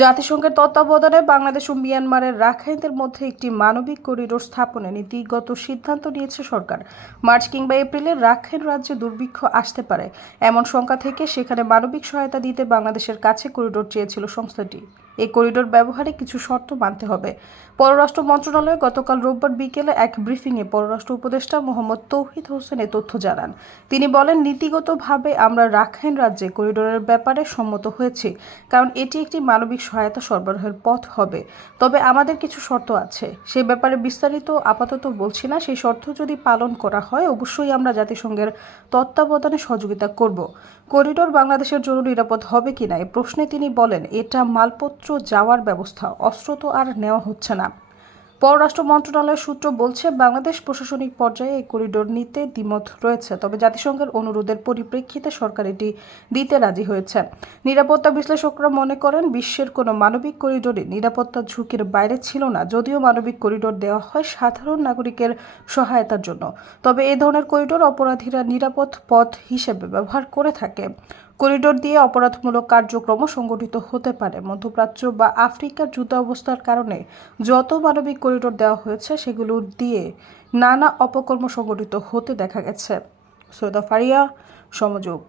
জাতিসংঘের তত্ত্বাবধানে বাংলাদেশ ও মিয়ানমারের রাখাইনদের মধ্যে একটি মানবিক করিডোর স্থাপনে নীতিগত সিদ্ধান্ত নিয়েছে সরকার। মার্চ কিংবা এপ্রিলে রাখাইন রাজ্যে দুর্ভিক্ষ আসতে পারে এমন শঙ্কা থেকে সেখানে মানবিক সহায়তা দিতে বাংলাদেশের কাছে করিডোর চেয়েছিল সংস্থাটি। এই করিডোর ব্যবহারে কিছু শর্ত মানতে হবে। পররাষ্ট্র মন্ত্রণালয় গতকাল রোববার বিকেলে এক ব্রিফিংয়ে পররাষ্ট্র উপদেষ্টা মোহাম্মদ তৌহিদ হোসেন এ তথ্য জানান। তিনি বলেন, নীতিগতভাবে আমরা রাখাইন রাজ্যে করিডোরের ব্যাপারে সম্মত হয়েছি, কারণ এটি একটি মানবিক সহায়তা সরবরাহের পথ হবে। তবে আমাদের কিছু শর্ত আছে, সে ব্যাপারে বিস্তারিত আপাতত বলছি না। সেই শর্ত যদি পালন করা হয়, অবশ্যই আমরা জাতিসংঘের তত্ত্বাবধানে সহযোগিতা করব। করিডোর বাংলাদেশের জন্য নিরাপদ হবে কিনা এই প্রশ্নে তিনি বলেন, এটা মালপত্র যাওয়ার ব্যবস্থা, অস্ত্র তো আর নেওয়া হচ্ছে না। পররাষ্ট্র মন্ত্রণালয়ের সূত্র বলছে, বাংলাদেশ প্রশাসনিক পর্যায়ে এই করিডোর নিতে দ্বিমত রয়েছে, তবে জাতিসংঘের অনুরোধের পরিপ্রেক্ষিতে সরকার এটি দিতে রাজি হয়েছে। নিরাপত্তা বিশ্লেষকরা মনে করেন, বিশ্বের কোনো মানবিক করিডোরই নিরাপত্তা ঝুঁকির বাইরে ছিল না। যদিও মানবিক করিডোর দেওয়া হয় সাধারণ নাগরিকের সহায়তার জন্য, তবে এ ধরনের করিডোর অপরাধীরা নিরাপদ পথ হিসেবে ব্যবহার করে থাকে। করিডোর দিয়ে অপরাধমূলক কার্যক্রম সংগঠিত হতে পারে। মধ্যপ্রাচ্য বা আফ্রিকার যুদ্ধাবস্থার কারণে যত মানবিক করিডোর দেওয়া হয়েছে, সেগুলো দিয়ে নানা অপকর্ম সংগঠিত হতে দেখা গেছে। সৈয়দা ফারিয়া, সমযোগ।